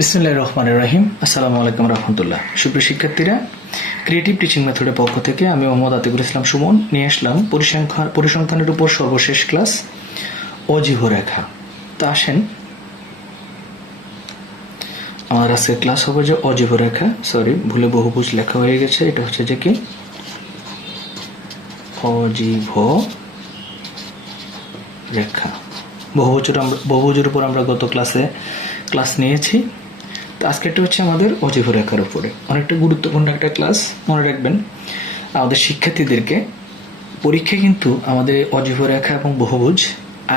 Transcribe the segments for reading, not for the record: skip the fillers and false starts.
বিসমিল্লাহির রহমানির রহিম। আসসালামু আলাইকুম রহমতুল্লাহ। সুপ্রিয় শিক্ষার্থীরা, ক্রিয়েটিভ টিচিং মেথডের পক্ষ থেকে আমি মোহাম্মদ আতিকুল ইসলাম সুমন নিয়ে আসলাম পরিসংখ্যানের উপর সর্বশেষ ক্লাস অজীব রেখা। তো আসেন, আমার আজকের ক্লাস হবে যে অজীব রেখা, ভুলে বহুভুজ লেখা হয়ে গেছে, এটা হচ্ছে যে কি অজীব রেখা। বহুভুজের উপর আমরা গত ক্লাস নিয়েছি। তো আজকেরটা হচ্ছে আমাদের অজীব রেখার উপরে, অনেকটা গুরুত্বপূর্ণ একটা ক্লাস। মনে রাখবেন, আমাদের শিক্ষার্থীদেরকে পরীক্ষায় কিন্তু আমাদের অজীব রেখা এবং বহুভুজ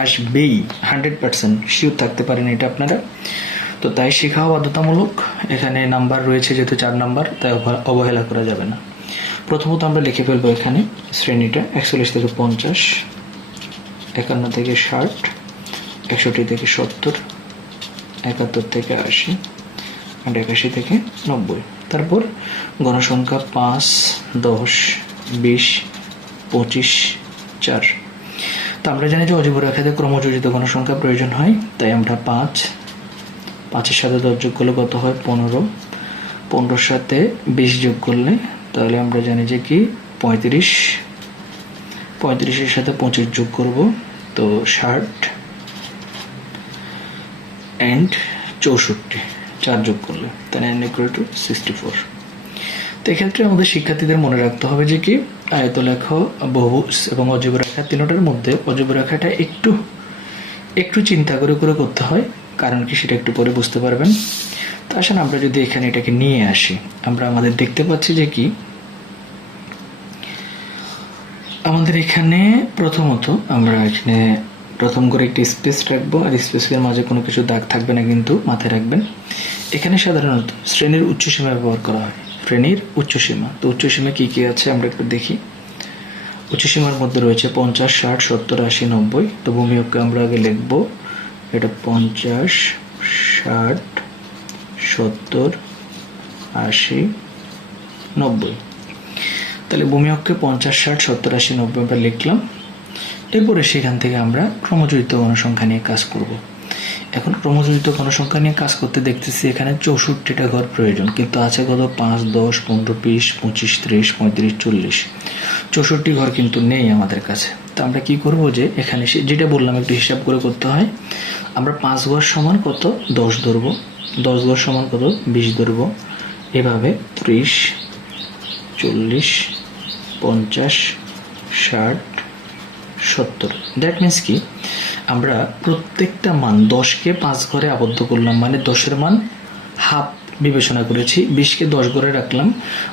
আসবেই, 100% শিওর থাকতে পারেন এটা আপনারা। তো তাই শেখাও বাধ্যতামূলক। এখানে নাম্বার রয়েছে যেহেতু 4 নাম্বার, তাই অবহেলা করা যাবে না। প্রথমত আমরা লিখে ফেলবো এখানে শ্রেণীটা 41 থেকে 50, 51 থেকে 60, 61 থেকে 70, 71 থেকে 80, 81 থেকে 90। তারপর গণসংখ্যা 5, 10, 20, 25, 4। তো আমরা জানি যে অজীব রেখাতে ক্রমযোজিত গণসংখ্যা প্রয়োজন হয়, তাই আমরা 5-এর সাথে 10 যোগ করলে কত হয় 15, 15-এর সাথে 20 যোগ করলে তাহলে আমরা জানি যে কি 35, 35-এর সাথে 25 যোগ করব তো 60 and 64, 4 যোগ করলে তাহলে n = 64। তো এক্ষেত্রে আমাদের শিক্ষার্থীদের মনে রাখতে হবে যে কি আয়তলেখ, বহুভুজ এবং অজীব রেখা তিনটার মধ্যে অজীব রেখাটা একটু চিন্তা করে করতে হয়। কারণ কি সেটা একটু পরে বুঝতে পারবেন। তো আসেন আমরা যদি এখানে এটাকে নিয়ে আসি, আমরা আমাদের দেখতে পাচ্ছি যে কি আমাদের এখানে প্রথমত আমরা এখানে প্রথম করে একটি স্পেস রাখবো, আর স্পেসের মাঝে কোনো কিছু দাগ থাকবে না, কিন্তু মাথায় রাখবেন এখানে সাধারণত শ্রেণীর উচ্চসীমা ব্যবহার করা হয়। শ্রেণীর উচ্চসীমা, তো উচ্চসীমা কি কি আছে আমরা একটু দেখি। উচ্চসীমার মধ্যে রয়েছে 50, 60, 70, 80, 90। তো ভূমিয়ককে আমরা আগে লিখবো, এটা 50, 60, 70, 80, 90। তাহলে ভূমিয়ককে 50, 60, 70, 80, 90 আমরা লিখলাম। এরপরে সেখান থেকে আমরা ক্রমযোজিত গণসংখ্যা নিয়ে কাজ করব। এখন ক্রমযোজিত গণসংখ্যা নিয়ে কাজ করতে দেখতেছি এখানে 64টা ঘর প্রয়োজন, কিন্তু আছে কত 5, 10, 15, 20, 25, 30, 35, 40। 64 ঘর কিন্তু নেই আমাদের কাছে। তো আমরা কি করব, যে এখানে যেটা বললাম একটু হিসাব করে করতে হয়। আমরা 5 ঘর সমান কত 10 ধরবো, 10 ঘর সমান কত 20 ধরবো, এভাবে 30, 40, 50, 60, 70। দ্যাট মিনস কি আমরা প্রত্যেকটা মান 10কে 5 ঘরে আবদ্ধ করলাম, মানে 10-এর মান হাফ বিবেচনা করেছি, 20কে 10 ঘরে রাখলাম,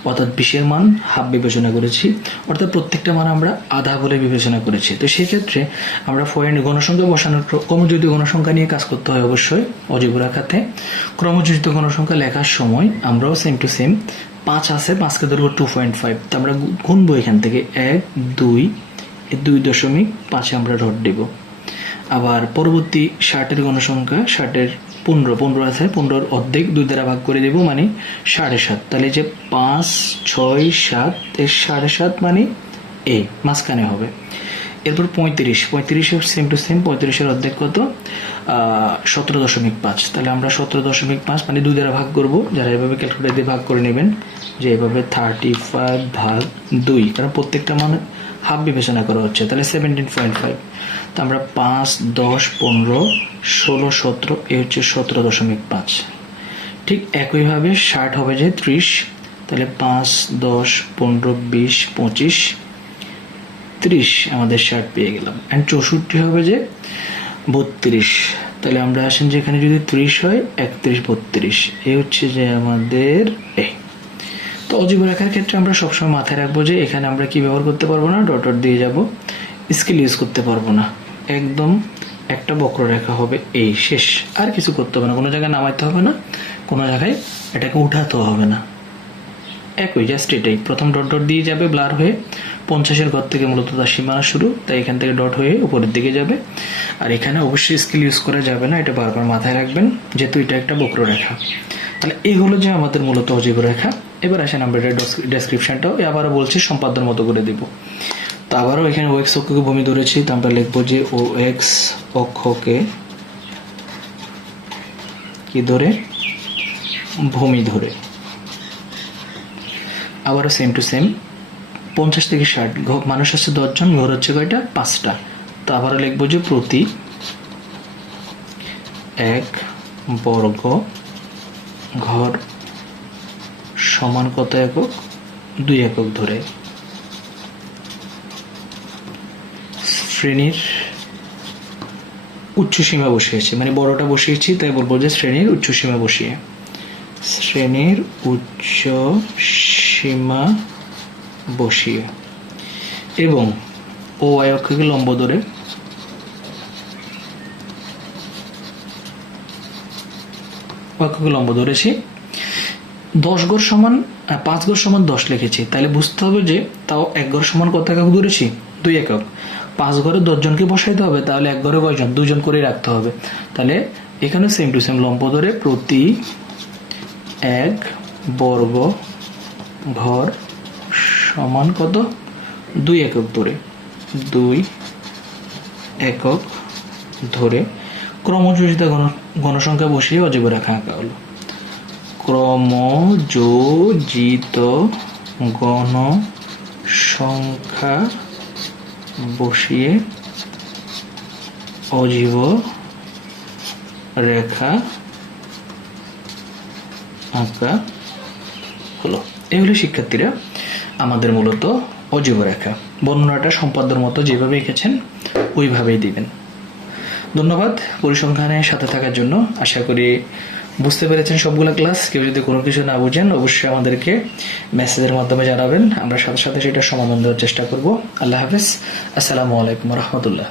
অর্থাৎ 20-এর মান হাফ বিবেচনা করেছি, অর্থাৎ প্রত্যেকটা মান আমরা আধা বলে বিবেচনা করেছি। তো সেক্ষেত্রে আমরা পয়েন্ট গণসংখ্যা বসানোর ক্রমযোজিত গণসংখ্যা নিয়ে কাজ করতে হয় অবশ্যই অজীব রেখাতে। ক্রমযোজিত গণসংখ্যা লেখার সময় আমরাও সেম টু সেম 5 আছে, 5কে ধরবো 2.5। তো আমরা গুনবো এখান থেকে 1, 2, 2.5 আমরা ডট দেব। আবার পরবর্তী 60-এর গণসংখ্যা, 60-এর 15 আছে, 15-এর অর্ধেক 2 দ্বারা ভাগ করে দেব, মানে 7.5। তাহলে যে 5, 6, 7 এর 7.5 মানে এই মাঝখানে হবে। এরপর 35-এর সেম টু সেম, 35-এর অর্ধেক কত 17.5। তাহলে আমরা 17.5 মানে 2 দ্বারা ভাগ করব। যারা এভাবে ক্যালকুলেটর দিয়ে ভাগ করে নেবেন, যে এভাবে 35 ভাগ 2, কারণ প্রত্যেকটা মানে হাফ বিবেচনা করা হচ্ছে, তাহলে 17.5। তো আমরা 5, 10, 15, 16, 17 এই হচ্ছে 17.5। ঠিক একইভাবে 60 হবে যে 30, তাহলে 5, 10, 15, 20, 25, 30 আমাদের 60 পেয়ে গেলাম। অ্যান্ড 64 হবে যে 32। তাহলে আমরা আসেন যে এখানে যদি 30 হয় 31, 32 এই হচ্ছে যে আমাদের এই। তো অজীব রেখার ক্ষেত্রে আমরা সবসময় মাথায় রাখবো যে এখানে আমরা কি ব্যবহার করতে পারবো না, ডট ডট দিয়ে যাব, স্কেল ইউজ করতে পারবো না, একদম একটা বক্ররেখা হবে, এই শেষ। আর কিছু করতে হবে না, কোনো জায়গায় নামাইতে হবে না, কোনো জায়গায় এটাকে উঠাতেও হবে না, একই জাস্ট এটাই। প্রথম ডট ডট দিয়ে যাবে ব্লার হয়ে, 50-এর ঘর থেকে মূলত তার সীমানা শুরু, তাই এখান থেকে ডট হয়ে উপরের দিকে যাবে। আর এখানে অবশ্যই স্কেল ইউজ করা যাবে না, এটা বারবার মাথায় রাখবেন, যেহেতু এটা একটা বক্ররেখা। তাহলে এই হলো যে আমাদের মূলত অজীব রেখা। এবার আসেন আমরা এটা ডেসক্রিপশনটাও আবারও বলছি সম্পাদন মতো করে দেব। তো আবারও এখানে ওএক্স অক্ষকে ভূমি ধরেছি, তো আমরা লিখবো যে ওএক্স অক্ষকে কি ধরে ভূমি ধরে। আবারও সেম টু সেম 50 থেকে 60, মানুষ হচ্ছে 10 জন, ঘর হচ্ছে কয়টা? 5টা। তো আবারও লিখবো যে প্রতি 1 বর্গ ঘর সমান কত একক? 2 একক ধরে। শ্রেণীর উচ্চ সীমা বসিয়েছি, মানে বড়টা বসিয়েছি, তাই বলবো যে শ্রেণীর উচ্চ সীমা বসিয়ে, শ্রেণীর উচ্চ সীমা বসিয়ে এবং ও আই অক্ষকে লম্ব ধরে অক্ষকে লম্ব ধরেছি। 10 ঘর সমান 5 ঘর সমান 10 লিখেছি, তাহলে বুঝতে হবে যে তাও 1 ঘর সমান কত একক ধরেছি? 2 একক। 5 ঘরে 10 জনকে বসাইতে হবে, তাহলে 1 ঘরে কয়জন? 2 জন করে রাখতে হবে। তাহলে এখানে সেম টু সেম লম্ব ধরে প্রতি 1 বর্গ ঘর সমান কত? 2 একক ধরে, 2 একক ধরে ক্রমযোজিত গণসংখ্যা বসিয়ে অজীব রেখা আঁকা হলো। ক্রমযোজিত গণসংখ্যা বসিয়ে অজীব রেখা আঁকা হলো। এগুলো শিক্ষার্থীরা আমাদের মূলত অজীব রেখা। বর্ণনাটা সম্পাদ্যের মতো যেভাবে এঁকেছেন ওইভাবেই দিবেন। ধন্যবাদ পরিসংখ্যানের সাথে থাকার জন্য। আশা করি বুঝতে পেরেছেন সবগুলো ক্লাস। কেউ যদি কোনো কিছু না বুঝেন অবশ্যই আমাদেরকে মেসেজের মাধ্যমে জানাবেন, আমরা সাথে সাথে সেটা সমাধান দেওয়ার চেষ্টা করব। আল্লাহ হাফেজ। আসসালামু আলাইকুম রহমতুল্লাহ।